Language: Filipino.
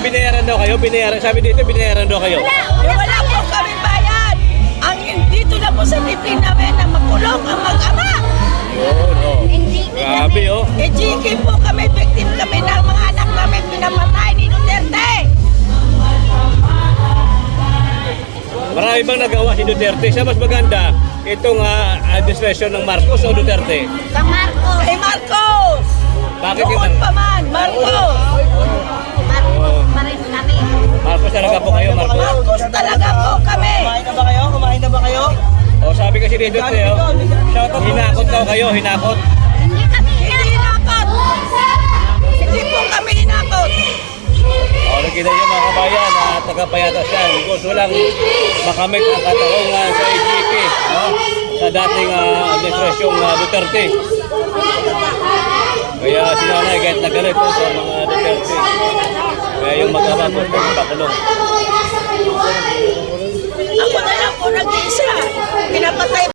binayaran daw kayo? Binayaran, sabi dito, binayaran daw kayo. Wala po kami bayad. Ang dito na po sa titin namin na makulong ang mag-ama. Yun, oh. Grabe, oh. GK po kami, victim kami ng mga anak namin pinamatay ni Duterte. Marami bang nagawa si Duterte? Sa mas maganda, itong administrasyon ng Marcos o Duterte? Sa Marcos. Kay Marcos. Bakit Noon pa man, Marcos. Oh. Marcos talaga po kayo, Marcos. Marcos talaga po kami. Kumain na ba kayo? Kumain na ba kayo? O sabi kasi dito, hinakot daw kayo, hinakot. Hindi kami hinakot. Hindi po kami hinakot. O nakita niyo mga kabayan, taga-payatas yan. Gusto lang makamit ang katarungan sa EJP, no? Sa dating administrasyong Duterte. Kaya si nanay kahit na galit po sa mga Duterte. Kaya yung mag-ama po pakulong.